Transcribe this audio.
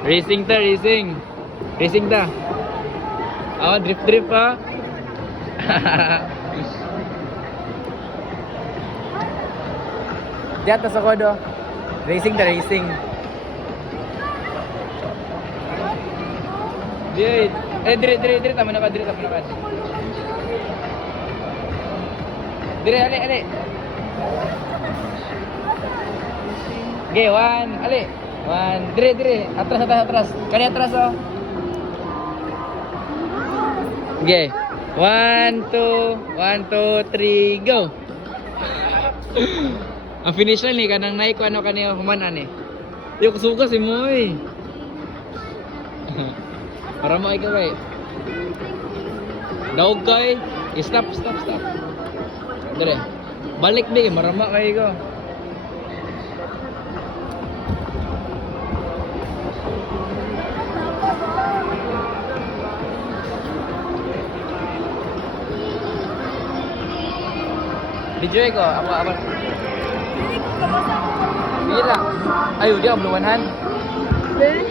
Racing ta, racing. Racing ta. Oh, drift pa. Diyan ta sa kodo. Racing ta, racing. Diyan. Dire. Tama na ka. Dire, ali. Okay, one. Ali. One. Dire. Atras. Kani atras, oh. Okay. 1, 2, 3, go. Ang finish na ni kanang naik ko ano kaniya humanan eh. Yung kusuga si Moy. Para mo ikaw eh. Daog kay. Stop. Dire. Balik di marama kay ko. Video ko, ako. Sige lang. Ayaw, di ako bluwanhan. Yes.